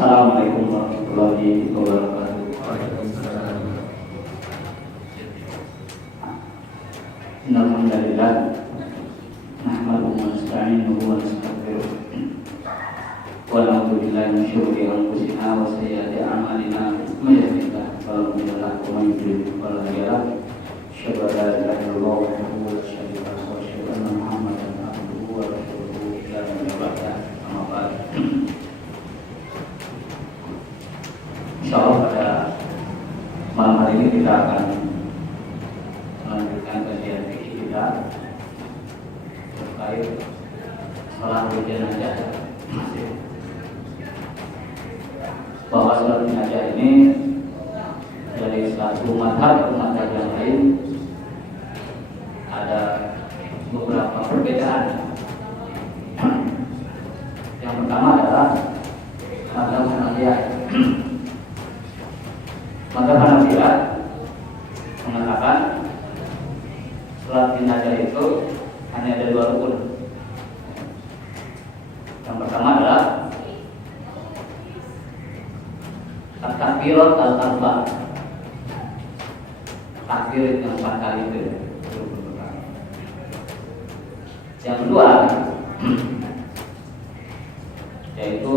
Assalamualaikum warahmatullahi wabarakatuh. Alhamdulillah, nahmaduhu wa nasta'inuhu wa nastaghfiruh. Wa na'udzu billahi min syururi anfusina wa sayyiati a'malina. May yahdihillahu fala mudilla lahu wa may yudlil fala hadiya lahu. Asyhadu an la ilaha illallah wahdahu la syarika lahu wa asyhadu anna Muhammadan abduhu wa rasuluhu la nabiyya ba'dahu. Amma ba'd. Insyaallah pada malam hari ini kita akan melanjutkan kajian fikih kita terkait salat jenazah. Bahwa salat jenazah ini dari satu mazhab ke mazhab yang lain ada beberapa perbedaan. Yang pertama adalah mazhab Hanafiyah. Mazhab Hanafiyah mengatakan salat jenazah itu hanya ada dua rukun. Yang pertama adalah at-takbirat al-arba', takbir yang 4 kali itu. Yang kedua yaitu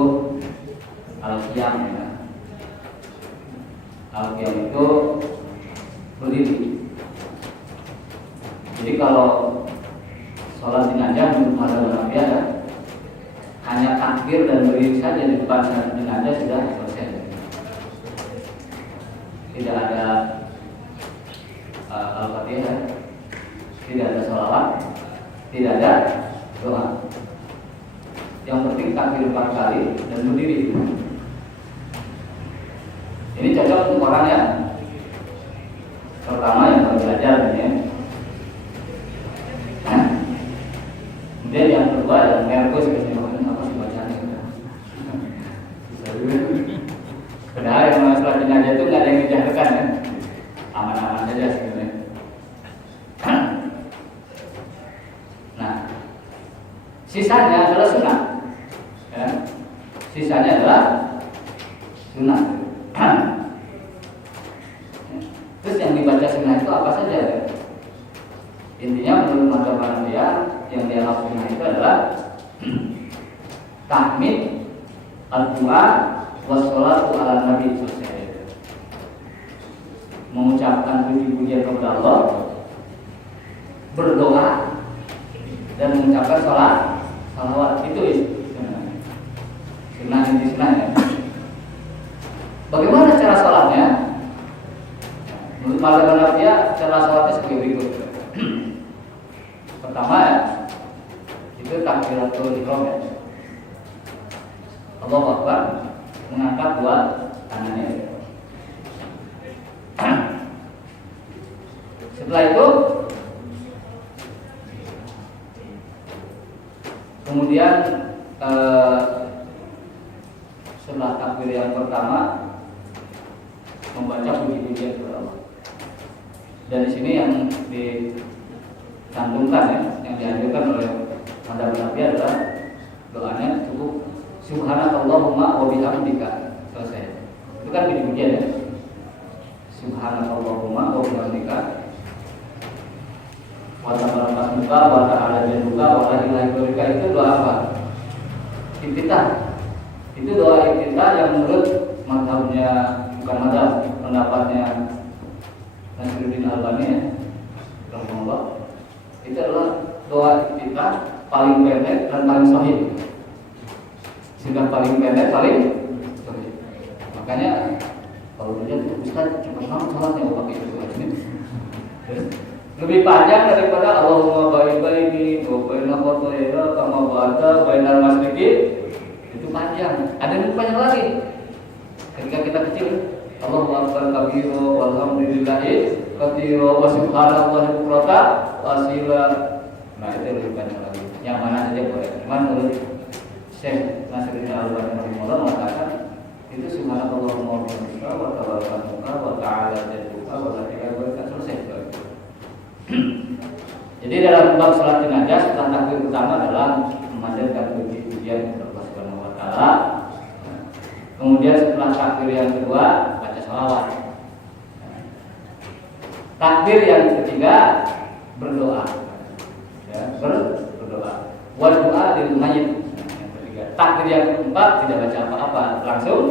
al-qiyam. Al-qiyam itu berdiri. Jadi kalau sholat jenazah menurut mazhab Hanafiyah hanya takbir dan berdiri saja di depan jenazah sudah selesai. Tidak ada al-fatihah, tidak ada sholawat, tidak ada doa. Yang penting takbir 4 kali dan berdiri. Ini cocok untuk orang yang pertama yang baru belajar ya. Kemudian yang kedua yang nervous biasanya apa sih bacanya? Padahal yang masalah jenazah itu nggak ada yang dijaharkan ya. Aman-aman saja sebenarnya. Nah, sisanya adalah sunnah. Ya. Sisanya adalah sunnah. Terus yang dibaca sunnah itu apa saja? Ya? Intinya menurut mazhab Hanafiyah yang dianggap sunnah itu adalah tahmid, al-du'a, wassalatu ala nabi selesai. Mengucapkan puji-pujian kepada Allah, berdoa dan mengucapkan salawat itu sunnah inti sunnah ya. Bagaimana cara sholatnya? Menurut mazhab Hanafiyah cara sholatnya sebagai berikut. Pertama ya, itu takbiratul ihram ya. Allahu Akbar, mengangkat dua tangannya. Setelah itu kemudian setelah takbir yang pertama membaca puji-pujian kepada Allah. Dan di sini yang dicantumkan ya, yang dianjurkan oleh mazhab Hanafiyah adalah doanya cukup subhanakallahumma wa bihamdika selesai. Itu kan puji-pujian ya. Subhanakallahumma wa bihamdika wa tabarakasmuka wa ta'ala jadduka wa la ilaha illallah. Itu doa apa? Iftitah. Itu doa iftitah yang menurut mazhabnya, bukan mazhab, pendapatnya Nasruddin Albani ya, rahimahullah. Itu adalah doa iftitah paling pendek dan paling sahih. Sudah paling pendek, paling sahih. Makanya kalau dilihat Ustaz cepat banget sholatnya pakai itu ini. Lebih panjang daripada Allahumma baini wa baina khotoya kama ba'da bainal masriqi. Itu panjang. Ada yang panjang lagi. Ketika kita kecil, Allahu akbar kabira walhamdulillahi katsira wa subhanallahi bukrata wa asila. Nah, itu lebih panjang lagi. Yang mana saja boleh. Cuman menurut Syekh Nasruddin Albani rahimahullah mengatakan itu subhanallahumma wa bihamdika wa tabarakatuka wa ta'ala jadduka wa la ilaha illa anta selesai. Jadi dalam bab salat jenazah setelah takbir pertama adalah memanjatkan puji-pujian kepada Allah Subhanahu wa taala. Kemudian setelah takbir yang kedua baca sholawat. Takbir yang ketiga berdoa. Ya, berdoa. Doa di mayit. Yang ketiga. Takbir yang keempat tidak baca apa-apa, langsung.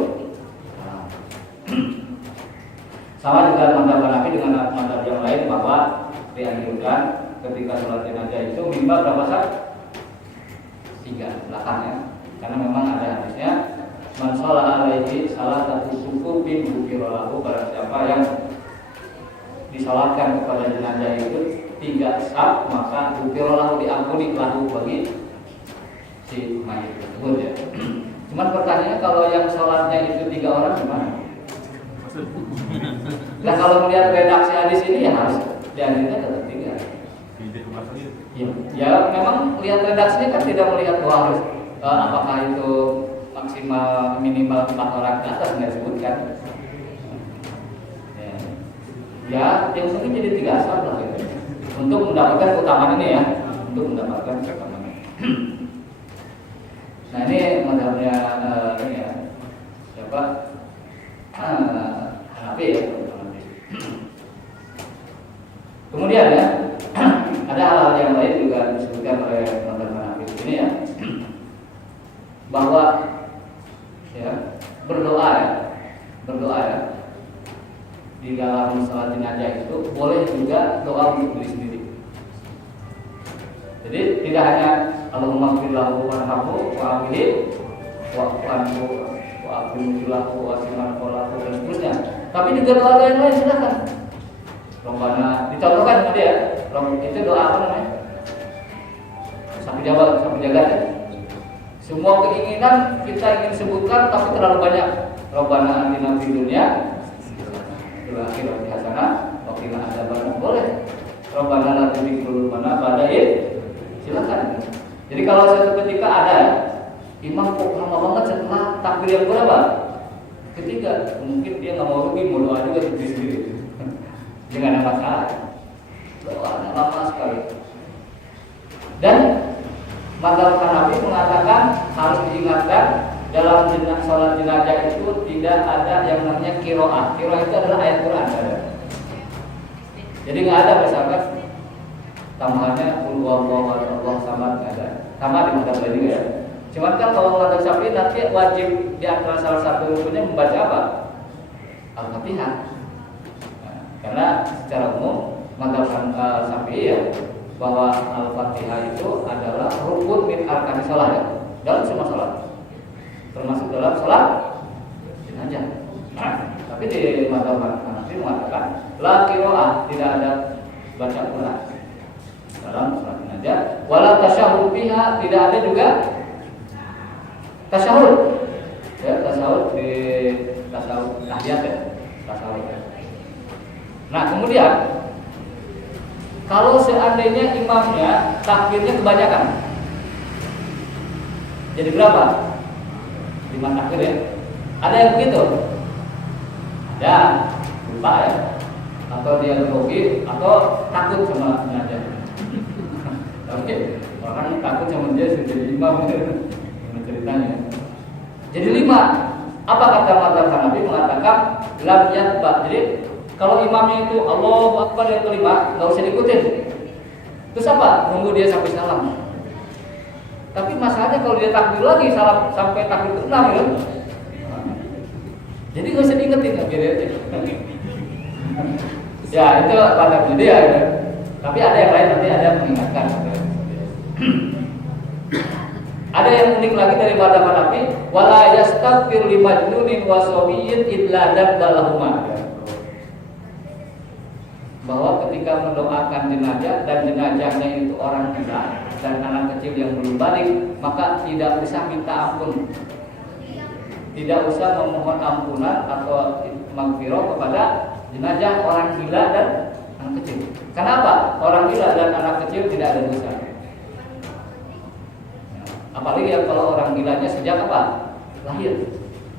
Sama juga mazhab Hanafi dengan mazhab yang lain bahwa dianjurkan ketika sholat jenazah itu minimal berapa saat? 3 belakangnya. Karena memang ada hadisnya man sholaa alaihi salatatu sufufin ghufira lahu, barang siapa yang disalatkan kepada jenazah itu 3 saf maka ghufira lahu, diampuni lahu bagi si mayit tersebut ya. Cuman pertanyaannya kalau yang sholatnya itu 3 orang gimana? Nah kalau melihat redaksi hadis ini ya harus dianjurkan tetap 3. Ya memang lihat redaksinya kan tidak melihat bahwa harus apakah itu maksimal minimal 4 orang ke atas nggak disebutkan. Ya yang penting jadi 3 saf lah gitu. Untuk mendapatkan keutamaan ini ya, untuk mendapatkan keutamaan. Nah ini mazhabnya ini ya siapa? Hanafi ya. Kemudian ya ada hal-hal yang lain juga disebutkan oleh mazhab Hanafi di sini ya, bahwa ya berdoa ya di dalam salat jenazah itu boleh juga doa untuk diri sendiri. Jadi tidak hanya Allahumma ighfir lahu warhamhu wa'afihi wa'fu anhu wa'afihi lahu wa'siman qolahu dan seterusnya. Tapi juga doa yang lain silakan. Robbana dicontohkan sama dia. Itu doa apa namanya? Sapi jagat ya. Semua keinginan kita ingin sebutkan tapi terlalu banyak. Robbana atina fid dunya hasanah wa qina adzabannar. Boleh. Robbana la tuzigh qulubana ba'da idh. Silakan. Jadi kalau suatu ketika ada imam kok lama banget setelah takbir yang berapa? Ketiga, mungkin dia nggak mau rugi, mau doa juga sendiri. Dia nggak ada masalah. Doanya lama sekali. Dan mazhab Hanafi mengatakan harus diingatkan dalam sholat jenazah itu tidak ada yang namanya qiraah. Qiraah itu adalah ayat Quran. Jadi nggak ada misalkan tambahannya qul huwallahu ahad Allahu samad, nggak ada. Sama di mazhab lain juga ya. Cuman kan kalau mazhab Syafi'i nanti wajib di antara salah satu rukunnya membaca apa? Al-Fatihah. Nah, karena secara umum mazhab Syafi'i ya bahwa Al-Fatihah itu adalah rukun min arkani shalah ya, dalam semua salat. Termasuk dalam salat jenazah. Nah, tapi di mazhab Hanafi mengatakan la qiraah, tidak ada baca Quran dalam salat jenazah, wala tasyahhud fiha, tidak ada juga tasyahud ya, tasyahud di tasyahud tahiyat ya, tasyahud. Nah kemudian kalau seandainya imamnya takbirnya kebanyakan, jadi berapa? 5 takbir ya. Ada yang begitu? Ada, lupa ya, atau dia grogi atau takut sama jenazah. Oke, orang takut sama dia sudah jadi imam ceritanya. Jadi 5. Apa kata mazhab Hanafi? Mengatakan lam yatba. Jadi kalau imamnya itu Allahu Akbar yang kelima, nggak usah diikutin. Terus apa? Nunggu dia sampai salam. Tapi masalahnya kalau dia takbir lagi salam sampai takbir ke-6 ya. Jadi nggak usah diingetin akhirnya aja. Ya itu mazhabnya dia ya. Tapi ada yang lain, nanti ada yang mengingatkan. Ada yang unik lagi dari mazhab Hanafi, wala yastaghfir li majnunin wa sabiyyin illa dabbalahuma. Bahwa ketika mendoakan jenazah dan jenazahnya itu orang gila dan anak kecil yang belum balik, maka tidak usah minta ampun. Tidak usah memohon ampunan atau maghfirah kepada jenazah orang gila dan anak kecil. Kenapa? Orang gila dan anak kecil tidak ada dosa. Apalagi yang kalau orang gilanya sejak apa? Lahir.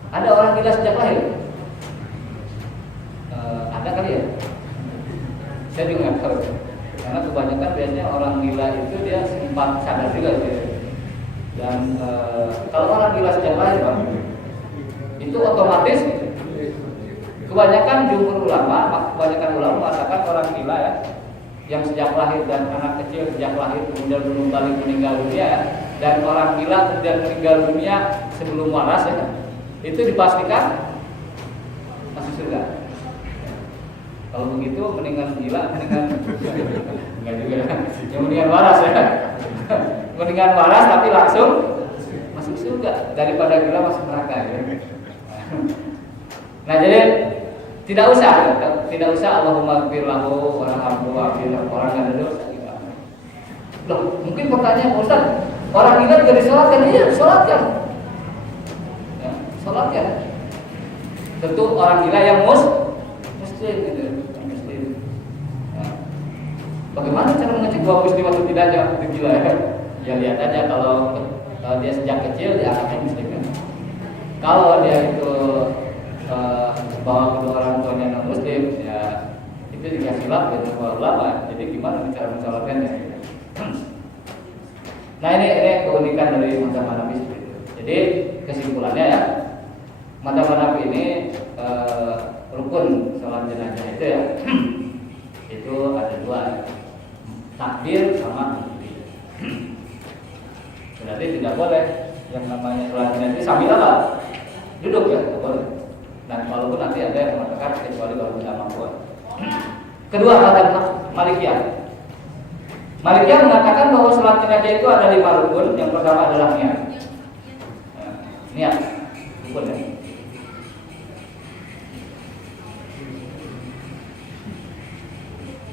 Ada orang gila sejak lahir? Ada kali ya? Saya juga nggak tahu. Karena kebanyakan biasanya orang gila itu dia sempat sadar juga gitu. Dan kalau orang gila sejak lahir, Bang, itu itu otomatis kebanyakan jumhur ulama, kebanyakan ulama mengatakan orang gila ya, yang sejak lahir dan anak kecil sejak lahir kemudian belum balik meninggal dunia ya, dan orang gila kemudian meninggal dunia sebelum waras ya, itu dipastikan masuk surga. Kalau begitu mendingan gila, mendingan enggak juga ya, mendingan waras ya, mendingan waras tapi langsung masuk surga daripada gila masuk neraka ya. Nah jadi tidak usah Allahumma gfir lahu warhamhu orang yang ada dosa. Loh, mungkin pertanyaan Ustaz, orang gila juga disolatkan? Iya, disolatkan. Ya, sholatkan. Tentu orang gila yang muslim gitu. Muslim. Ya. Bagaimana cara mengecek bahwa muslim atau tidaknya itu gila ya? Ya lihat aja kalau dia sejak kecil dia akan muslim kan. Kalau dia itu bawa kedua orang tuanya non muslim ya itu juga silap ya ulama. Jadi gimana cara mensolatkannya? Nah ini keunikan dari mazhab Hanafi. Jadi kesimpulannya ya, mazhab Hanafi ini rukun sholat jenazah itu ya itu ada dua, takbir sama takbir. Berarti tidak boleh yang namanya sholat jenazah sambil apa? Duduk ya, tidak boleh. Dan walaupun nanti ada yang mengatakan kecuali kalau tidak mampu. Kedua mazhab Malikiyah. Malikiyah mengatakan bahwa sholat jenazah itu ada 5 rukun. Yang pertama adalah niat. Niat, rukun ya.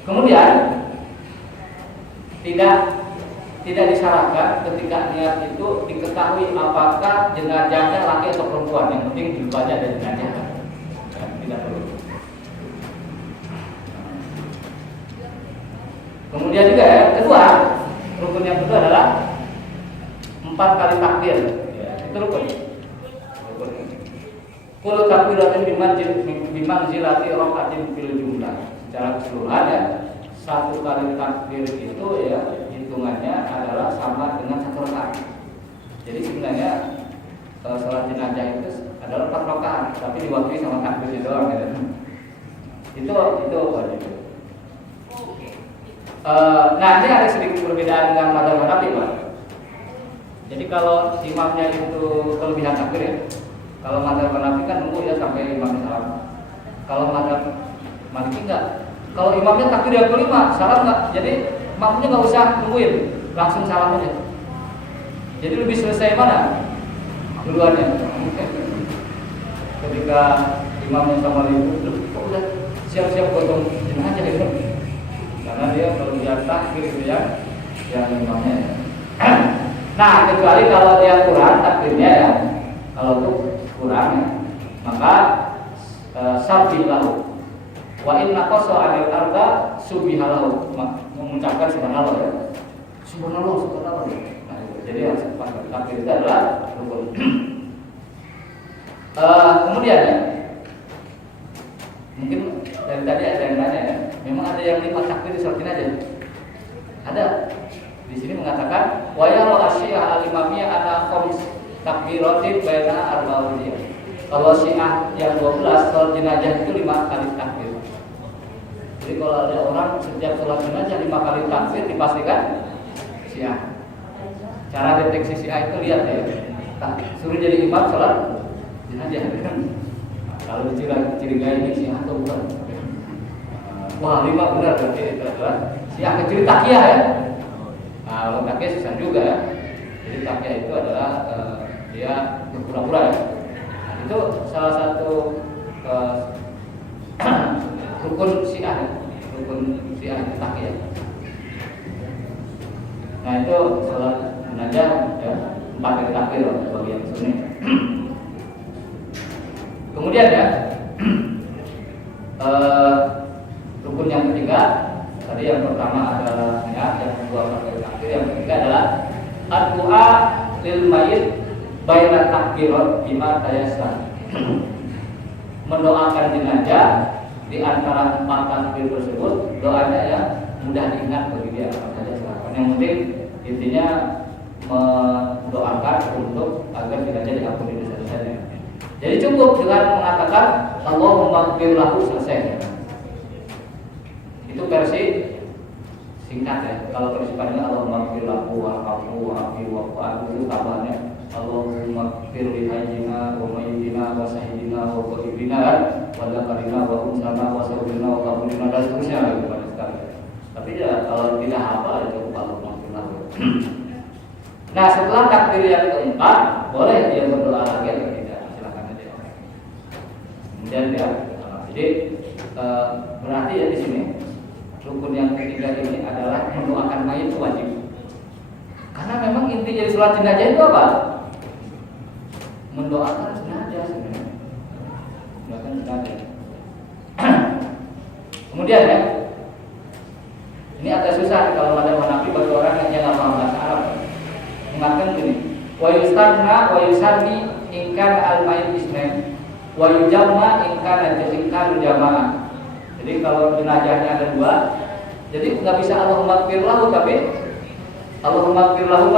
Kemudian tidak disyaratkan ketika niat itu diketahui apakah jenazahnya laki atau perempuan. Yang penting dibaca ada jenazah. Ya, tidak perlu. Kemudian juga ya, kedua, rukun yang kedua adalah 4 kali takbir. Ya, itu rukun. Kullu takbiratin bimanzilati raka'atin fil jumlah. Secara keseluruhan ya, 1 kali takbir itu ya hitungannya adalah sama dengan 1 rakaat. Jadi sebenarnya sholat jenazah itu adalah 4 rakaat, tapi diwakili sama takbirnya doang ya. Itu wajib. Nah ini ada sedikit perbedaan dengan mazhab Hanafi Pak. Jadi kalau imamnya itu kelebihan takbir ya. Kalau mazhab Hanafi kan nunggu ya sampai imam salam. Kalau mazhab Maliki enggak. Kalau imamnya takbir yang kelima salam enggak. Jadi makmumnya enggak usah nungguin, langsung salam aja. Jadi lebih selesai mana? Duluannya. Ketika imamnya sama ibu, kok udah siap-siap gotong jenazah itu. Karena dia kalau dia takbir itu ya yang imamnya. Nah kecuali kalau dia kurang takbirnya ya, kalau itu kurang ya, maka sabbilahu wa inna qasa 'anil arda subbihalahu, mengucapkan subhanallah ya. Subhanallah. Nah, jadi harus takbir itu adalah rukun. Kemudian ya, mungkin dari tadi ada yang nanya ya, memang ada yang 5 takbir di sholat jenazah? Ada. Di sini mengatakan wa yara asyiah al-imamiyah ana khams takbiratin baina arba'iyah. Kalau Syiah yang 12 sholat jenazah itu 5 kali takbir. Jadi kalau ada orang setiap sholat jenazah 5 kali takbir dipastikan Syiah. Cara deteksi Syiah itu lihat ya. Suruh jadi imam sholat jenazah. Kalau dicurigai ini Syiah atau bukan? Wah 5 benar berarti itu adalah Syiah kecuali takiyah ya. Nah kalau takiyah susah juga ya. Jadi takiyah itu adalah dia berpura-pura ya. Nah, itu salah satu rukun Syiah itu takiyah. Nah itu sholat jenazah ya 4 kali takbir bagi yang sunni. Kemudian ya rukun yang ketiga tadi yang pertama adalah niat, yang kedua kali takbir, yang ketiga adalah ad-du'a lil mayyit baina takbirat bima tayassar. Mendoakan jenazah di antara 4 takbir tersebut, doanya ya mudah diingat bagi dia apa saja silakan. Yang penting intinya mendoakan untuk agar jenazah diampuni dosa-dosanya. Jadi cukup dengan mengatakan Allahumma ighfir lahu, selesai. Itu versi singkat ya. Kalau versi panjang Allahumma ighfir lahu warhamhu wa'fu itu tambahnya Allahumma ighfir li hayyina wa mayyitina wa sayyidina wa ghaibina wa dzakarina wa unsana wa sawbina wa kabulina dan seterusnya gitu pada sekali. Tapi ya kalau tidak hafal itu Allahumma ighfir lahu. Nah, setelah takbir yang keempat boleh dia berdoa lagi atau tidak, silakan aja. Kemudian ya, jadi berarti ya di sini rukun yang ketiga ini adalah mendoakan mayit wajib. Karena memang inti dari sholat jenazah itu apa? Mendoakan jenazah sebenarnya. Mendoakan jenazah. Kemudian ya, ini agak susah kalau ada Hanafi bagi orang yang nggak paham bahasa Arab. Mengatakan gini, wa yustanna wa yusanni ingkar al-mayit ismen wa yujamma ingkar jamaah. Jadi kalau jenazahnya ada dua, jadi nggak bisa Allahumma ighfir lahu, tapi Allahumma ighfir lahu.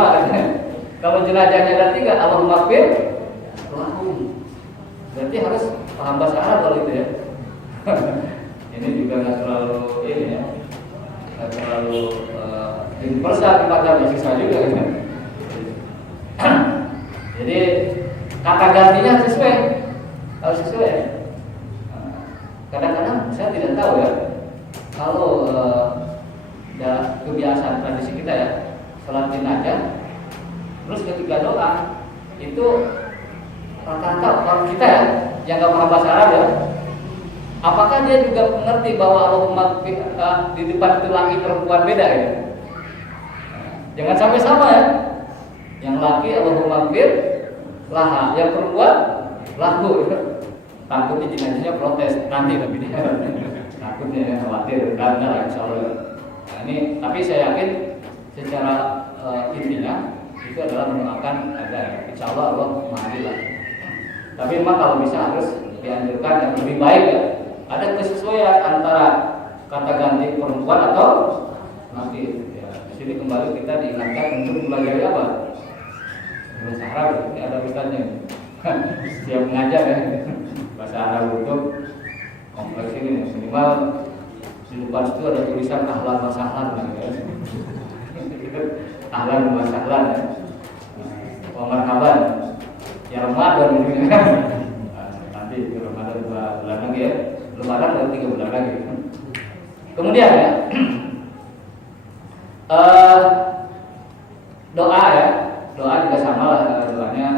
Kalau jenazahnya ada tiga, Allahumma ighfir lahu. Berarti harus paham bahasa Arab kalau itu ya. Ini juga nggak selalu ini ya, nggak selalu universal tempatnya, bisa juga kan. Jadi kata gantinya harus sesuai. Kadang-kadang saya tidak tahu ya, kalau kebiasaan tradisi kita ya, sholat jenazah, terus ketika doa itu rata-rata orang kita ya yang nggak paham bahasa Arab ya, apakah dia juga mengerti bahwa Allahumma di depan itu laki perempuan beda ya? Jangan sampai sama ya. Yang laki Allahumma ighfir laha, yang perempuan lahu. Takutnya jenazahnya protes nanti, tapi dia takutnya khawatir karena insyaallah. Nah, ini tapi saya yakin secara intinya itu adalah mendoakan agar insyaallah Allah mengadil lah. Tapi memang kalau bisa harus dianjurkan yang lebih baik ya, ada kesesuaian antara kata ganti perempuan atau laki. Ya, di sini kembali kita diingatkan untuk belajar apa? Bahasa Arab, ini ada ustaznya. Siap mengajar ya. Bahasa Arab untuk kompleks ini minimal di depan itu ada tulisan ahlan wa sahlan ya. Ahlan wa sahlan ya. Wa marhaban. Ya Ramadan ini kan. Nanti Ramadan 2 bulan lagi ya. Lebaran baru 3 bulan lagi. Kemudian ya. Doa ya. Doa juga sama lah doanya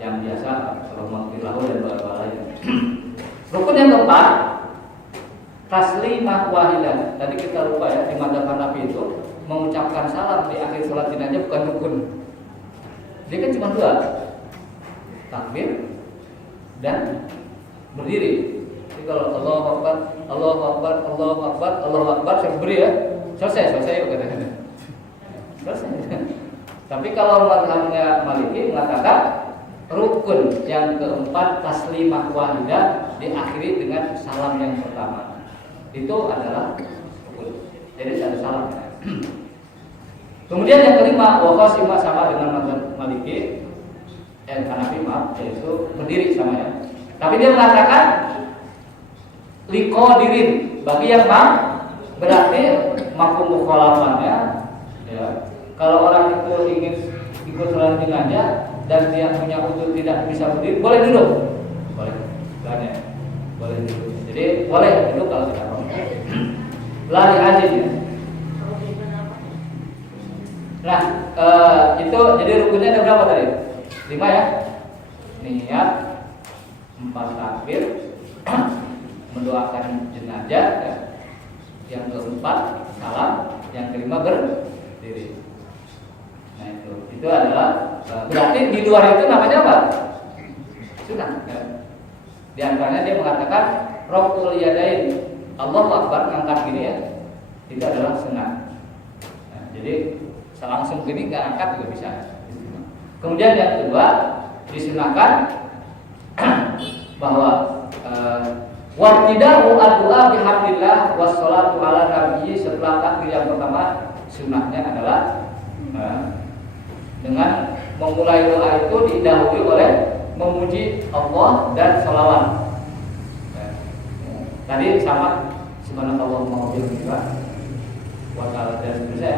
yang biasa Allahumma ighfir lahu dan doa-doa lain. Rukun yang keempat taslimah wahidah. Tadi kita lupa ya, di madzhab Hanafi itu mengucapkan salam di akhir sholat jenazah bukan rukun. Dia kan cuma dua, takbir dan berdiri. Jadi kalau Allahu Akbar, Allahu Akbar, Allahu Akbar, Allahu Akbar, saya berdiri ya, selesai kata-kata. Selesai. Tapi kalau mazhabnya Maliki mengatakan rukun yang keempat taslimah wahidah diakhiri dengan salam yang pertama. Itu adalah rukun. Jadi ada salam. Kemudian yang kelima, waqasimah sama dengan mazhab Maliki, Hanafi maaf, yaitu berdiri sama ya. Tapi dia mengatakan liqadirin bagi yang berarti mafhum mukhalafannya ya. Kalau orang itu ingin ikut sholat jenazah dan dia punya uzur tidak bisa berdiri, boleh duduk, boleh, boleh duduk. Jadi boleh duduk kalau tidak mau. Lari aja ya. Nah, itu jadi rukunnya ada berapa tadi? 5 ya. Niat, 4 takbir, mendoakan jenazah, ya. Yang keempat salam, yang kelima berdiri. Nah itu adalah berarti di luar itu namanya apa? Sunnah. Ya. Di antaranya dia mengatakan raf'ul yadain, Allahu Akbar, ngangkat gini ya, itu adalah sunnah. Nah, jadi langsung gini nggak angkat juga bisa. Kemudian yang kedua disunahkan bahwa waqtida'u ad-du'a bihamdillah wassalatu ala nabiyyi. Setelah takbir yang pertama sunnahnya adalah dengan memulai doa itu didahului oleh memuji Allah dan sholawat. Tadi sama subhanallah wa ta'ala dan seterusnya.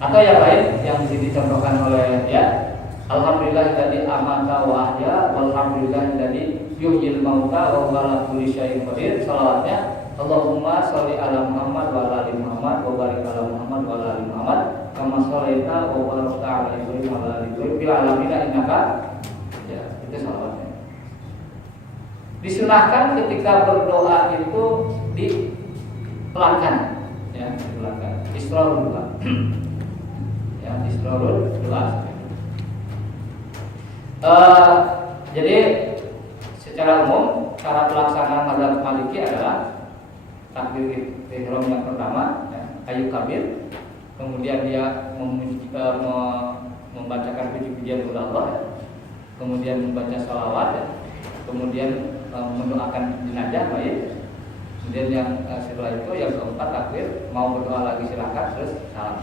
Atau yang lain yang dicontohkan oleh ya, alhamdulillah tadi amata wa ahya, walhamdulillah tadi yuhyil mauta wa ala kulli syai'in qadir. Shalawatnya Allahumma sholli ala Muhammad wa ala ali Muhammad wa barik ala Muhammad wa ala ali Muhammad kama shallaita wa barakta ala Ibrahim wa ala ali Ibrahim fil alamin innaka, ya, itu shalawatnya. Disunahkan ketika berdoa itu dipelankan, ya, dipelankan. Israrul doa. Ya, israrul doa. Jadi secara umum cara pelaksanaan mazhab Maliki adalah takbir ihram yang pertama, ya, ayu kabir, kemudian dia membacakan puji-pujian kepada Allah, ya, kemudian membaca sholawat, ya, kemudian mendoakan jenazah baik, kemudian yang setelah itu yang keempat takbir, mau berdoa lagi silakan, terus salam.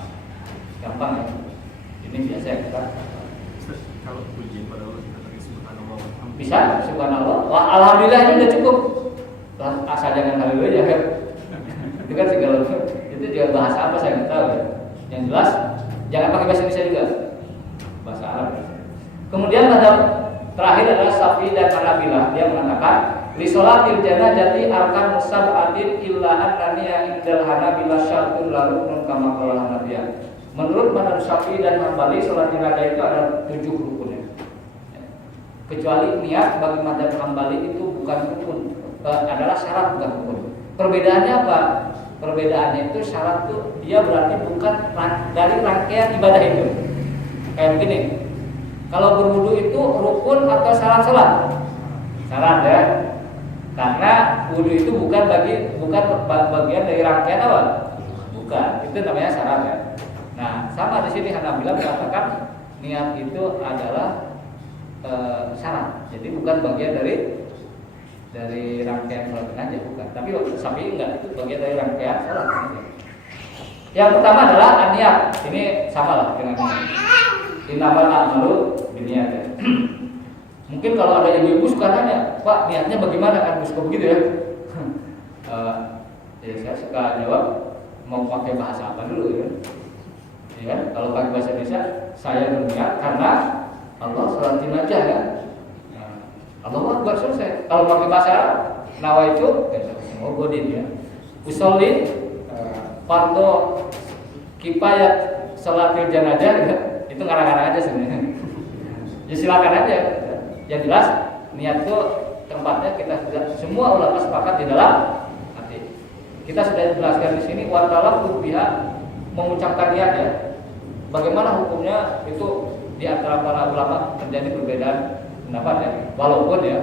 Gampang ya, ini biasa ya kita. Kalau puji pada Allah kita pakai subhanallah, bisa subhanallah, wah, alhamdulillah ini udah cukup. Asal jangan haleluya ya. Itu kan segala itu juga bahasa apa saya nggak tahu ya. Yang jelas jangan pakai bahasa Indonesia juga, bahasa Arab. Kemudian ada terakhir adalah Syafi'i dan Hanabilah, dia mengatakan li sholatil janazati arkan musab'atin illa annaniya indal Hanabilah syartun lalu kama qala Hanabiyah. Menurut mazhab Syafi'i dan Hambali salat jenazah itu ada 7 rukunnya. Kecuali niat bagi mazhab Hambali itu bukan rukun, adalah syarat bukan rukun. Perbedaannya apa? Perbedaannya itu syarat itu dia berarti bukan dari rangkaian ibadah itu. Kayak begini. Kalau berwudu itu rukun atau syarat salat? Syarat ya. Karena wudu itu bukan bagian dari rangkaian apa? Bukan. Itu namanya syarat ya. Nah, sama di sini Hanabilah mengatakan niat itu adalah syarat. Jadi bukan bagian dari rangkaian salat aja, bukan. Tapi Syafi'i enggak, itu bagian dari rangkaian salat. Yang pertama adalah niat. Ini sama lah dengan innamal a'malu binniyat. Ya. Mungkin kalau ada ibu-ibu suka nanya, "Pak, niatnya bagaimana?" Kan suka begitu ya. Ya saya suka jawab mau pakai bahasa apa dulu ya. Ya, kalau pakai bahasa Indonesia, saya berniat karena Allah sholat jenazah ya. Allah Akbar selesai. Kalau pakai bahasa Arab, nawaitu semua godin ya. Usolli fardu kifayat sholatil janazah ya. Itu ngarang-ngarang aja sebenarnya. Ya silakan aja. Yang jelas niat itu tempatnya kita sudah semua ulama sepakat di dalam hati. Kita sudah jelaskan di sini wa talaffu biha, mengucapkan niat ya. Bagaimana hukumnya itu di antara para ulama terjadi perbedaan pendapat ya. Walaupun ya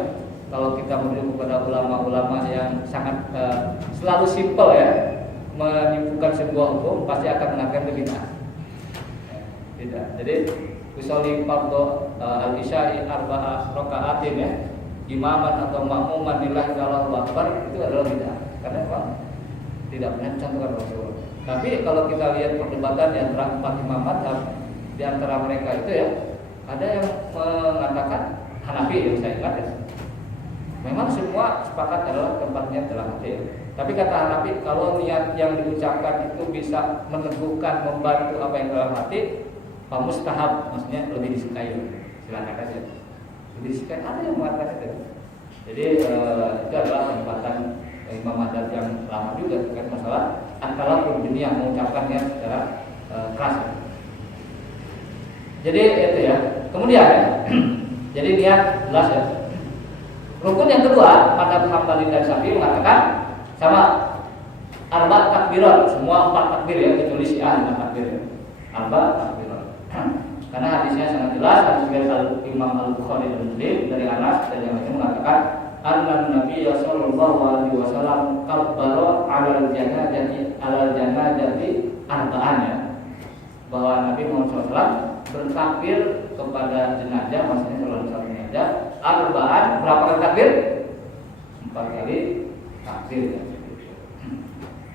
kalau kita merujuk kepada ulama-ulama yang sangat selalu simpel ya menyimpulkan sebuah hukum pasti akan mengatakan bid'ah. Tidak. Jadi usolli fardhu al-isya'i arba'a raka'atin ya. Imaman atau makmuman lillahi ta'ala akbar itu adalah bid'ah. Karena memang tidak pernah dicontohkan Rasulullah. Tapi kalau kita lihat perdebatan di antara 4 imam mazhab, di antara mereka itu ya ada yang mengatakan Hanafi yang saya ingat ya. Memang semua sepakat adalah tempatnya dalam hati. Tapi kata Hanafi kalau niat yang diucapkan itu bisa meneguhkan, membantu apa yang dalam hati, mustahab, maksudnya lebih disukai. Silakan aja. Lebih disukai, ada yang mengatakan itu. Jadi itu adalah tempatan imam mazhab yang lama juga terkait masalah antara dunia mengucapkannya secara keras. Jadi itu ya. Kemudian ya, jadi niat jelas ya. Rukun yang kedua, mazhab Hambali dan Syafi'i mengatakan sama arba takbirat, semua 4 takbir ya, kecuali Syiah dengan takbir ya. Arba takbirat. Karena hadisnya sangat jelas, hadis dari Imam Al-Bukhari dan Muslim dari Anas dan yang lainnya mengatakan anna Nabi sallallahu alaihi wasallam kabbara 'alal janazati arba'an ya. Bahwa Nabi Muhammad SAW bertakbir kepada jenazah, maksudnya salat jenazah arba'an, berapa kali takbir? 4 kali takbir ya.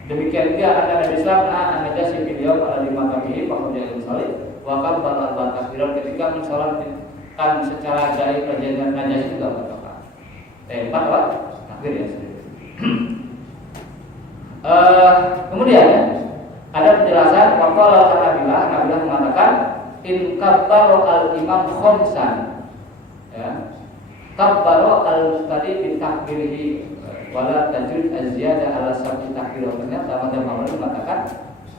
Demikian juga ada Nabi Islam ada si beliau pada 5 kali pakai salib wa kabbara 4 takbiran ketika mensalat kan secara gaib najis juga batalkan. Empat apa? Takbir ya. Kemudian ya, ada penjelasan waqala Nabilah mengatakan in kabbaro al-imam khamsan, ya, kabbaro al-mustadi bi takbirihi wala tajud az-ziyada ala sab'i takbir. Ternyata Madzhab Hambali mengatakan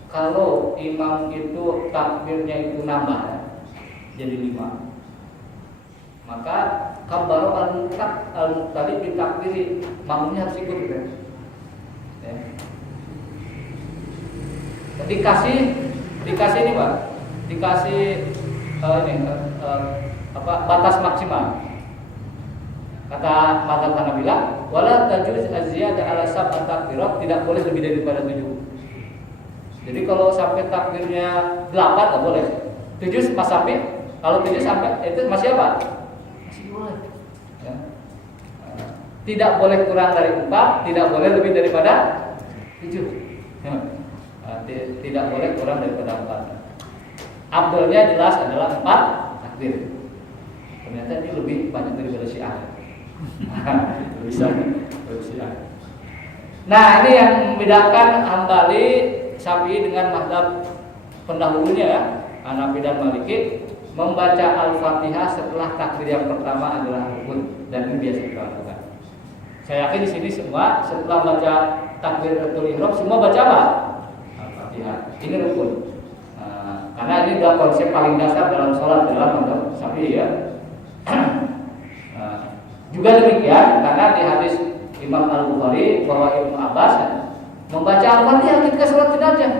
kalau imam itu takbirnya itu nambah ya, jadi 5, maka kabbaro al-mustadi bi takbiri, makmumnya harus ikut ya. Dikasih ini Pak, batas maksimal. Kata Madzhab Hanabilah, wala tajuz az-ziyadah ala sab'at takbirat, tidak boleh lebih daripada 7. Jadi kalau sampai takbirnya 8 enggak boleh. 7 pas sampai, kalau 7 sampai itu masih apa? Masih boleh. Ya. Tidak boleh kurang dari 4, tidak boleh lebih daripada 7. Ya. Tidak boleh kurang daripada 4. Abdulnya jelas adalah 4 takbir. Ternyata ini lebih banyak daripada Syiah. Lebih Syiah. Nah, ini yang membedakan Hambali, Syafi'i dengan mazhab pendahulunya ya, Hanafi dan Maliki, membaca Al-Fatihah setelah takbir yang pertama adalah rukun, dan ini biasa kita lakukan. Saya yakin di sini semua setelah baca takbiratul ihram semua baca apa? Ini rukun. Karena ini adalah konsep paling dasar dalam sholat dalam mazhab Syafi'i ya. Juga demikian karena di hadis Imam Al-Bukhari bahwa Ibnu Abbas membaca Al-Fatihah ketika sholat jenazah.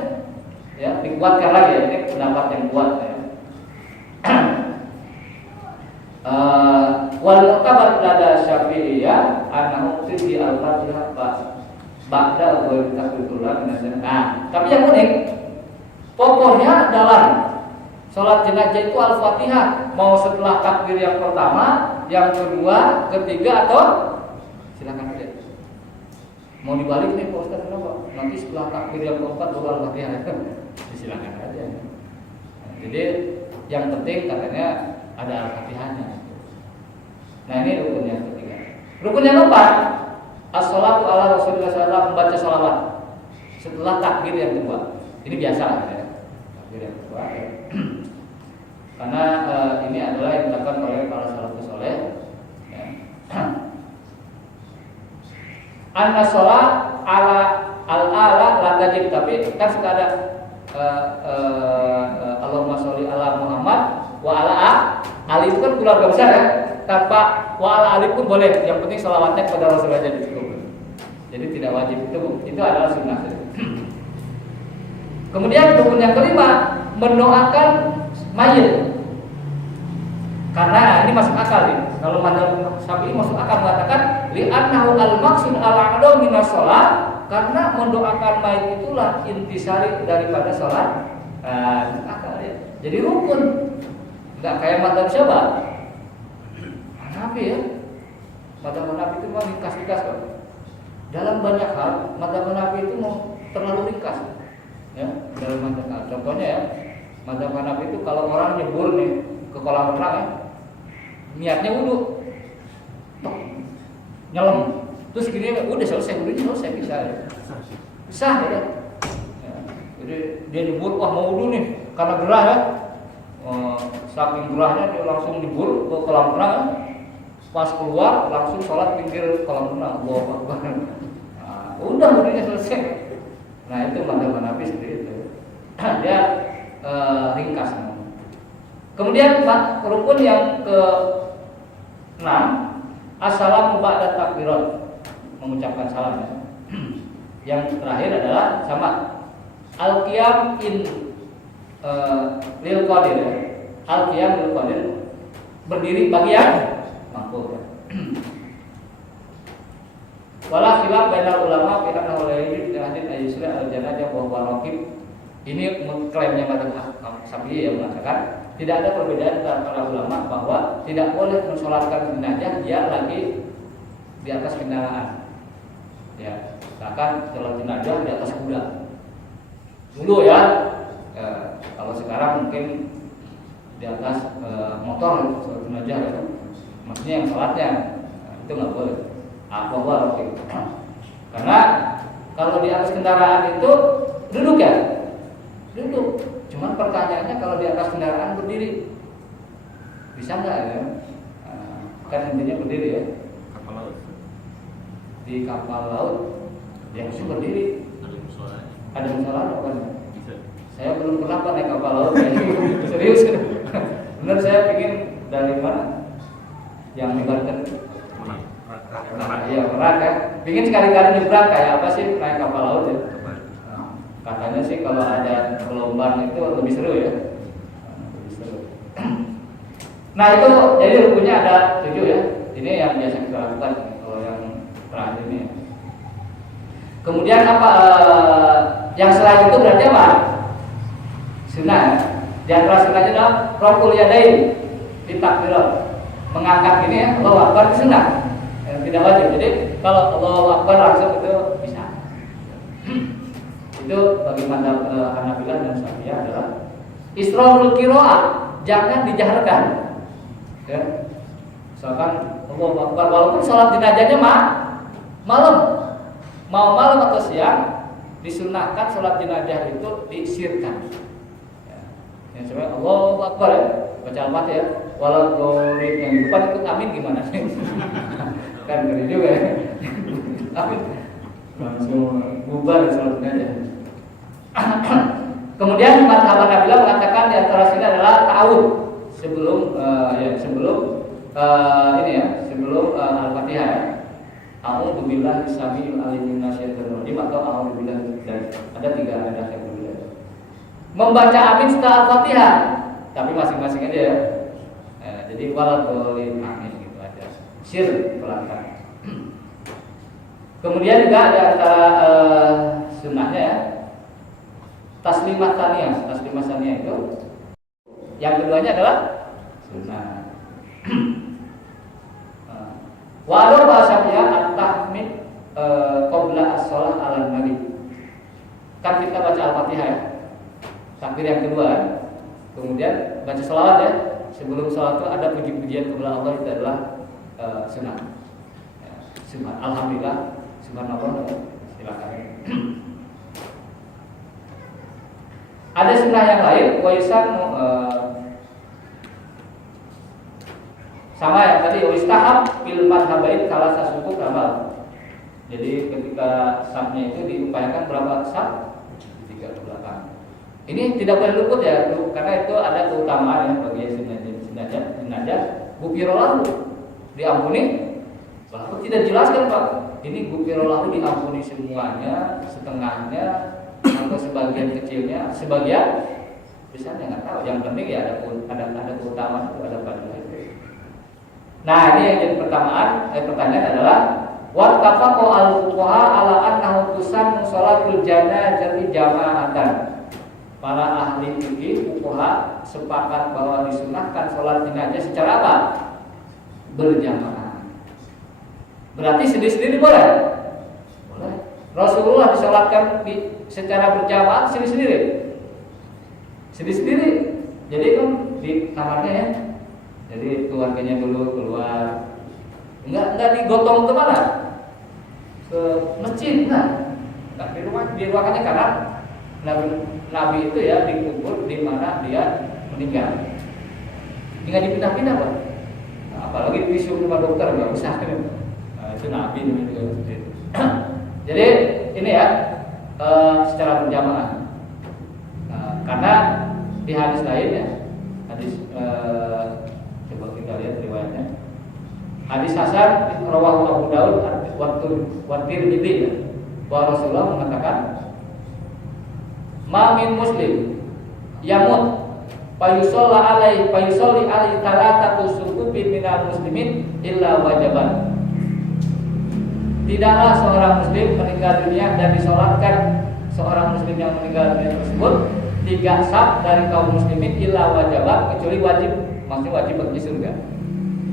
Ya, dikuatkan lagi ya, ini pendapat yang kuat ya. Wal mu'tabar lada Syafi'iyah annahu fi Al-Fatihah ba'da wa takbirullah minasyan. Tapi yang unik, pokoknya dalam sholat jenazah itu Al-Fatihah, mau setelah takbir yang pertama, yang kedua, ketiga, atau silakan aja. Mau dibalik nih Pak Ustaz, kenapa? Nanti setelah takbir yang keempat baru Al-Fatihah. Silakan aja. Jadi yang penting katanya ada Al-Fatihahnya. Nah ini rukun yang ketiga. Rukun yang keempat, as-sholatu ala Rasulullah SAW, membaca sholawat setelah takbir yang kedua. Ini biasa ya, takbir yang kedua ya. Karena ini adalah yang dilakukan oleh para salafus saleh ya. An-sholat ala al-ala la tajib, tapi kan suka ada Allahumma sholli ala Muhammad wa ala Ali, itu kan keluarga besar ya. Tanpa wa ala Ali pun boleh, yang penting sholawatnya kepada Rasulullah jadi cukup. Jadi tidak wajib, itu adalah sunnah. Kemudian rukun yang kelima, mendoakan mayit. Karena ini masuk akal nih. Kalau mazhab Syafi'i masuk akal mengatakan li'annahu al-maqsud al-a'dham minas shalah, karena mendoakan mayit itulah intisari daripada salat. Akal ya. Jadi rukun. Enggak kayak mazhab siapa? Hanafi ya. Mazhab Hanafi itu memang ringkas-ringkas kok. Dalam banyak hal mazhab Hanafi itu mau terlalu ringkas. Ya, dalam mazhab. Contohnya ya, mazhab Hanafi itu kalau orang nyebur nih ke kolam renang ya, niatnya wudu, nyelam, terus gini udah selesai, wudunya selesai, bisa ya. Sah ya. Jadi dia nyebur, wah mau wudu nih karena gerah ya, saking gerahnya dia langsung nyebur ke kolam renang ya. Pas keluar langsung sholat pinggir kolam renang, udah wudunya selesai. Nah itu mazhab Hanafi seperti itu. Dia ringkas. Kemudian rukun yang ke-6, assalamu ba'da takbirat, mengucapkan salam ya. Yang terakhir adalah sama al-qiyam lil qadir. Al-qiyam lil qadir, berdiri bagi yang mampu. Wala khilaf bainal ulama fi anna la yujid hadits ayyusra al-janazah wa huwa raqib. Ini klaimnya mazhab Syafi'i yang mengatakan tidak ada perbedaan antara ulama bahwa tidak boleh mensolatkan jenazah dia lagi di atas kendaraan. Ya, bahkan sholat jenazah di atas kuda. Dulu ya, kalau sekarang mungkin di atas motor sholat jenazah itu, maksudnya yang sholatnya itu nggak boleh. Bahwa karena kalau di atas kendaraan itu duduk ya, duduk. Cuman pertanyaannya kalau di atas kendaraan berdiri bisa nggak ya? Kan intinya berdiri ya. Kapal laut. Di kapal laut yang mesti berdiri. Ada musola. Ada masalah apa kan? Bisa. Saya belum pernah naik kapal laut. Serius. Benar saya ingin dari mana? Yang ibaratkan iya merak ya. Pingin sekali-kali nyebrang kayak apa sih naik kapal laut ya? Katanya sih kalau ada gelombang itu lebih seru ya. Lebih seru. Nah itu jadi rukunnya ada 7 ya. Ini yang biasa kita lakukan kalau yang terakhir ini. Kemudian apa yang selain itu berarti apa? Sunnah ya. Di antara sunnahnya adalah raful yadain di takbirat. Mengangkat ini ya, Allahu Akbar itu sunnah. Tidak wajib. Jadi kalau Allahu Akbar langsung itu bisa. Itu bagi mazhab Hanafilah dan Syafi'iyah adalah israrul qiraah, jangan dijaharkan. Ya. Misalkan Allahu Akbar walaupun salat jenazahnya malam. Mau malam atau siang disunahkan salat jenazah itu disirkan. Ya. Yang sebenarnya Allahu Akbar ya, baca Al-Fatihah, walau golib yang di depan ikut amin gimana sih? Kan ngeri juga ya. Amin. Langsung bubar salat jenazah. Kemudian mazhab Hanafilah mengatakan di antara sini adalah ta'awud sebelum ini ya, sebelum Al-Fatihah ya. A'udzu billahi samiil alim minasyaitonir rajim atau a'udzu billahi dan ada 3 ada yang berbeda. Membaca amin setelah Al-Fatihah, tapi masing-masing aja ya. Jadi waladhdallin amin gitu aja. Sir pelan-pelan. Kemudian juga ada antara sunnahnya ya. Taslimah saniyah itu yang keduanya adalah sunnah. Walau bahasanya at-tahmid qabla as-shalah 'ala nabi. Kan kita baca Al-Fatihah ya. Takbir yang kedua. Kemudian baca selawat ya. Sebelum salat itu ada puji-pujian kepada Allah, itu adalah sunnah. Ya, alhamdulillah, subhanallah. Silakan. Ada sunnah yang lain, waisan sama yang tadi wistahab fil madhabain salah satu kamal. Jadi ketika sahnya itu diupayakan berapa sah? 3 ke belakang. Ini tidak boleh luput ya, karena itu ada keutamaan ya bagi jenazah. Gufirolahu diampuni. Bahwa tidak jelaskan Pak. Ini gufirolahu diampuni semuanya, setengahnya atau sebagian kecilnya, sebagian besarnya nggak tahu. Yang penting ya ada keutamaan itu, ada fadilah itu. Nah ini yang jadi pertanyaan adalah wattafaqo al-fuqaha ala annahu tusannu sholatul janazati jama'atan. Para ahli fikih fuqaha sepakat bahwa disunahkan sholat jenazah secara apa? Berjamaah. Berarti sendiri-sendiri boleh? Boleh. Rasulullah disolatkan secara berjamaah sendiri-sendiri. Sendiri-sendiri. Jadi kan di kamarnya ya. Jadi keluarganya dulu keluar, enggak digotong ke mana? Ke masjid, nah di ruangannya karena Nabi itu ya dikubur di mana dia meninggal. Tinggal dipindah-pindah Pak. Nah, apalagi visum rumah dokter nggak usah. Nah, itu Nabi juga seperti itu. Jadi ini ya secara berjamaah. Karena di hadis lain ya, hadis coba kita lihat riwayatnya. Hadis hasan rawahu Abu Daud wa Tirmidzi ya. Bahwa Rasulullah mengatakan ma min muslim yamut fayusalli alaihi talatatu sufufin minal muslimin illa wajaban. Tidaklah seorang muslim meninggal dunia dan disolatkan seorang muslim yang meninggal dunia tersebut 3 saf dari kaum muslimin illa wajaban, kecuali wajib, maksudnya wajib bagi surga.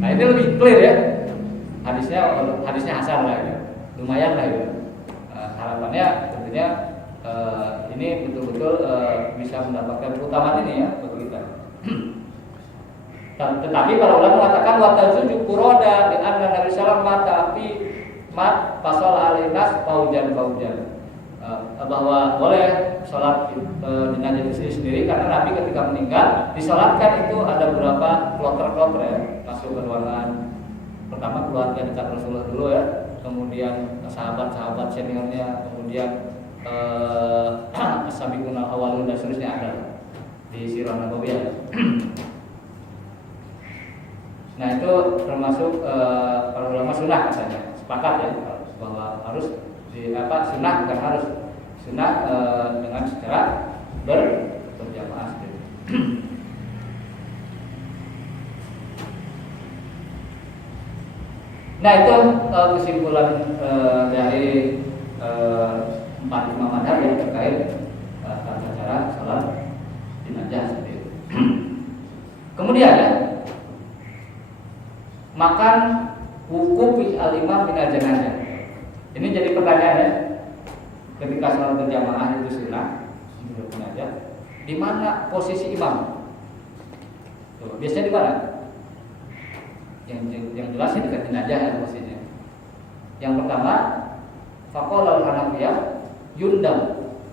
Nah ini lebih clear ya. Hadisnya hasan lah ya. Lumayan lah ya. Harapannya tentunya ini betul-betul bisa mendapatkan keutamaan ini ya bagi kita. Tetapi para ulama mengatakan watazuju kuroda di anna Nabi Sallam mata fi mat pasal alinas paujan bahwa boleh sholat jenazah itu sendiri karena Nabi ketika meninggal disolatkan itu ada beberapa kloter ya, masuk ke ruangan pertama keluarga dekat Rasulullah dulu ya, kemudian sahabat-sahabat seniornya, kemudian as-sabiqun al-awwalun dan seterusnya ada di Sirah Nabawiyah. Nah itu termasuk para ulama sunnah katanya sepakat ya bahwa harus sunnah bukan harus sunnah dengan secara berjamaah sendiri. Nah itu kesimpulan dari 4 imam madhab yang terkait tata cara salat jenazah sendiri. Kemudian ya, makan wukuf al-imam min al-janazah. Ini jadi pertanyaan ya. Ketika salat berjamaah itu sunnah, menurut jenazah, di mana posisi imam? Tuh, biasanya di mana? Yang jelas ini dekat jenazah ya posisinya. Yang pertama, faqala al-Hanafiyah yundam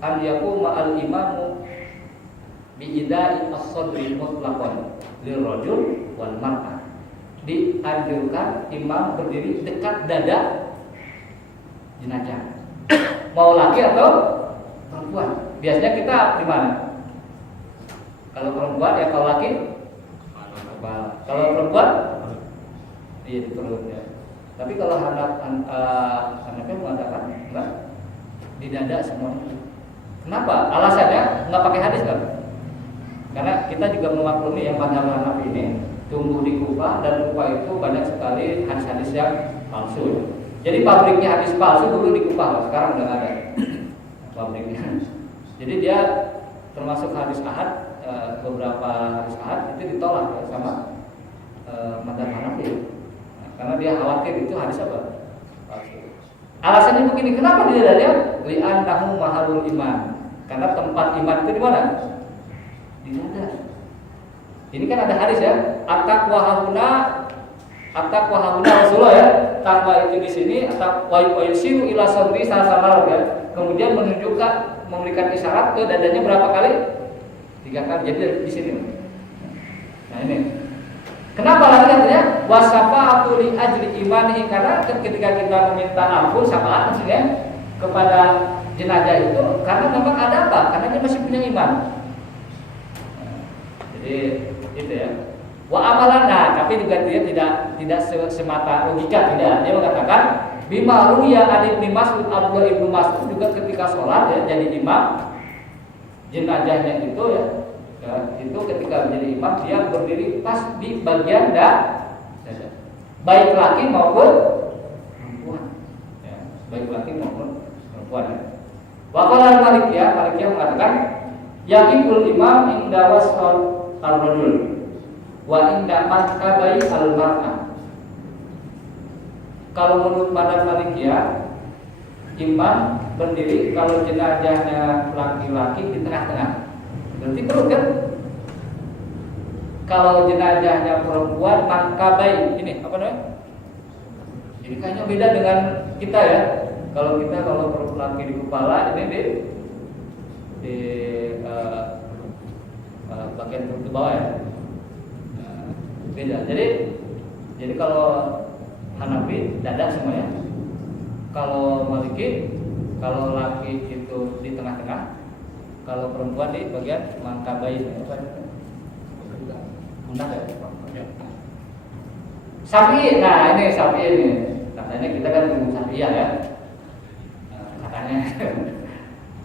an yaquma al-imamu bi idai as-sadri mutlaqan lirrajul wal mar'ah. Dianjurkan imam berdiri dekat dada jenazah. Mau laki atau perempuan? Biasanya kita di mana? Kalau perempuan ya, kalau laki kepala. Kalau perempuan iya di perut ya. Tapi kalau Hanafi mengatakan enggak, di dada semuanya. Kenapa? Alasannya enggak pakai hadis kan? Karena kita juga memaklumi yang mazhab Hanafi ini tumbuh di Kufah, dan Kufah itu banyak sekali hadis-hadis yang palsu. Jadi pabriknya hadis palsu dulu di Kufah, sekarang udah nggak ada pabriknya. Jadi dia termasuk hadis ahad, beberapa hadis ahad itu ditolak ya, sama mazhab Hanafi. Karena dia khawatir itu hadis apa? Palsu. Alasannya begini, kenapa dia ada? Li'annahu mahalul iman. Karena tempat iman itu di mana? Di dada. Ini kan ada hadis ya, at-taqwa hauna Rasulullah ya. Takwa itu di sini, at-taqwa yusiru ila sadri sama ya. Kemudian menunjukkan, memberikan isyarat ke dadanya berapa kali? 3 kali. Jadi di sini. Nah ini. Kenapa lagi artinya wasafa'atu li ajli imanihi, karena ketika kita meminta ampun syafaat maksudnya kepada jenazah itu karena memang ada apa? Karena dia masih punya iman. Jadi itu ya. Wa amalana, tapi juga dia tidak semata logika, tidak. Dia mengatakan bima ruya an Ibnu Mas'ud, Abdullah Ibnu Mas'ud juga ketika sholat ya, jadi imam jenazahnya itu ya. Itu ketika menjadi imam dia berdiri pas di bagian dada, baik laki maupun perempuan ya, baik laki maupun perempuan ya. Waqala Malikiyah mengatakan yaqiful imam inda wasal ar-rajul wa inda matkabai al-mar'ah. Kalau menurut mazhab Malikiyah, imam berdiri kalau jenazahnya laki-laki di tengah-tengah. Berarti perut kan? Kalau jenazahnya perempuan mangkabai ini apa namanya? Ini kayaknya beda dengan kita ya. Kalau kita perempuan laki di kepala, ini di bagian perut ke bawah ya. Beda. Jadi kalau Hanafi dada semua ya. Kalau Maliki, kalau laki itu di tengah-tengah. Kalau perempuan di bagian mangkabai pundak ya. Sapi, nah ini sapi ini. Katanya kita kan ngomong sapi ya. Katanya.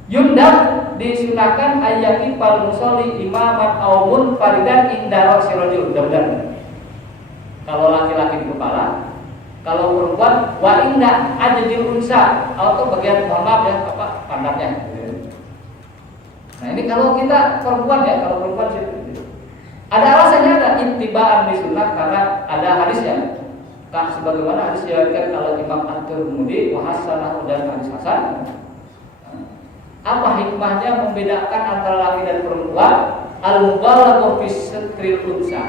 Yundam disunahkan ayati pal musolli imamat aumun faridan indaro sirojul. Benar. Kalau laki-laki di kepala, kalau perempuan wa inda ajadil unsa atau bagian mohon maaf ya pandangnya. Nah ini kalau kita perempuan ya, kalau perempuan situ. Ada alasannya, ada ittiba'an di sunnah karena ada hadisnya. Sebagaimana hadis diriwayatkan kalau Imam At-Tirmidzi wa hasanahu dan hadis hasan. Apa hikmahnya membedakan antara laki dan perempuan? Al-mubalagha fi sitril unsa.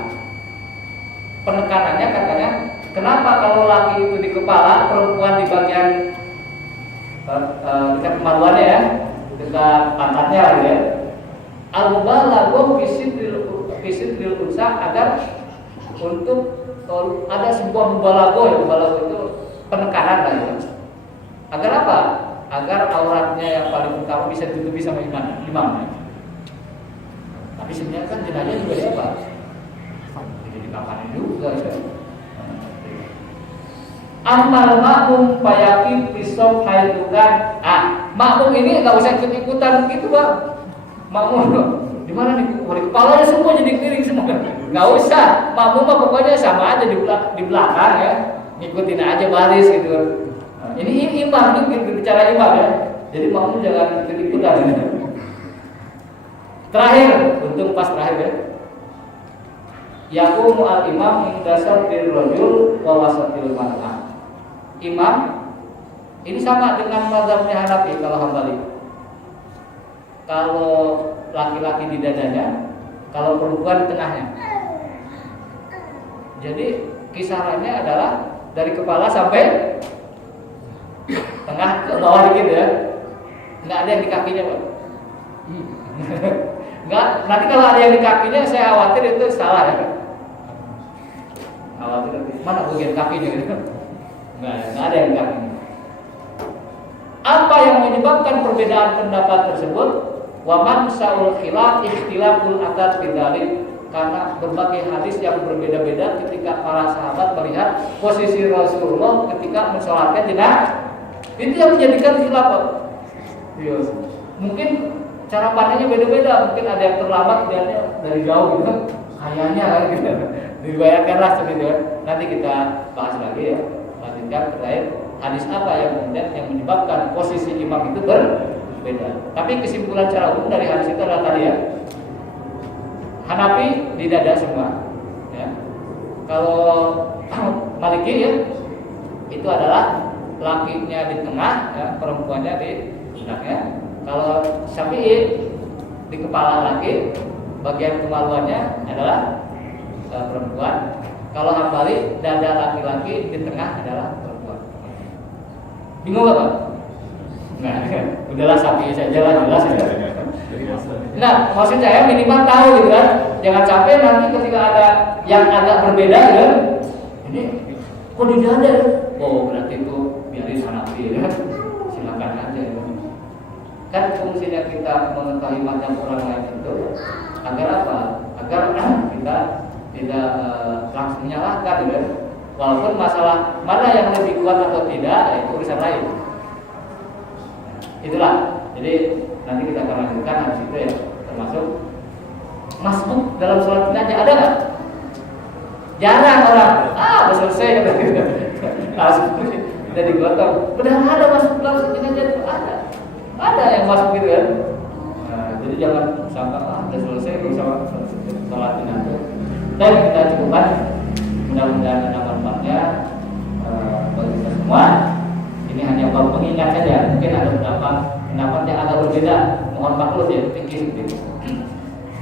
penekanannya katanya, kenapa kalau laki itu di kepala, perempuan di bagian dekat kemaluannya ya, dekat pantatnya gitu ya. Al-balagh fisidril unsa, agar untuk ada sebuah mubalaghah ya, mubalaghah itu penekanan lah ya. Agar apa? Agar auratnya yang paling utama bisa ditutupi sama imam. Tapi sebenarnya kan jenazah juga siapa? Jadi dikafanin juga ya. Amal makmum payaki pisau haidukan. Makmum ini nggak usah ikut-ikutan gitu bang. Makmum di mana nih? Kepalanya semua jadi miring semua. Nggak usah. Makmum mah pokoknya sama aja di belakang ya. Ngikutin aja baris gitu. Ini imam itu bicara imam ya. Jadi makmum jangan ikut-ikutan. Terakhir, untung pas terakhir ya. Yaqumu al-imam min dasaril rajul wa wasatil mar'ah. Imam ini sama dengan mazhabnya Hanafi kalau Hambali. Kalau laki-laki di dadanya, kalau perempuan di tengahnya. Jadi kisarannya adalah dari kepala sampai tengah ke bawah dikit ya. Nggak ada yang di kakinya, Pak. Nggak, nanti kalau ada yang di kakinya saya khawatir itu salah ya. Khawatir mana bagian kakinya gitu. Nggak ada yang di kakinya. Apa yang menyebabkan perbedaan pendapat tersebut? Wa man sa'ul khilaf ikhtilaful adat bidzalik, karena berbagai hadis yang berbeda-beda ketika para sahabat melihat posisi Rasulullah ketika mensolatkan jenazah. Itu yang menjadikan khilaf. Mungkin cara pandangnya beda-beda, mungkin ada yang terlambat lihatnya dari jauh gitu. Kayaknya kan gitu. Dibayangkanlah seperti itu. Nanti kita bahas lagi ya. Lanjutkan terkait hadis apa yang kemudian yang menyebabkan posisi imam itu berbeda. Tapi kesimpulan secara umum dari hadis itu adalah tadi ya. Hanafi di dada semua ya. Kalau Maliki ya, itu adalah lakinya di tengah ya, perempuannya di belakangnya. Kalau Syafi'i di kepala laki, bagian kemaluannya adalah perempuan. Kalau Hambali dada laki-laki di tengah adalah perempuan. Bingung gak Pak? Nah, udahlah Syafi'i saja lah, jelas ya. Nah, maksud saya minimal tahu gitu kan. Jangan sampai nanti ketika ada yang agak berbeda ya, ini kok di dada ya? Oh, berarti itu biarin Hanafi ya. Silakan aja ya. Kan fungsinya kita mengetahui macam orang lain itu agar apa? Agar kita tidak langsung menyalahkan gitu. Walaupun masalah mana yang lebih kuat atau tidak, ya itu urusan lain. Itulah. Jadi nanti kita akan lanjutkan hadis itu ya, termasuk masbuk dalam sholat jenazah ada nggak? Jarang orang. Udah selesai gitu. Langsung udah digotong. Padahal ada masbuk dalam sholat jenazah itu ada. Ada yang masuk gitu kan. Nah, jadi jangan sangka udah selesai bersama sholat jenazah. Dan kita cukupkan. Mudah-mudahan ada manfaatnya bagi kita semua. Ini hanya bab pengingat saja. Mungkin ada pendapat yang agak berbeda. Mohon maklum ya, sedikit.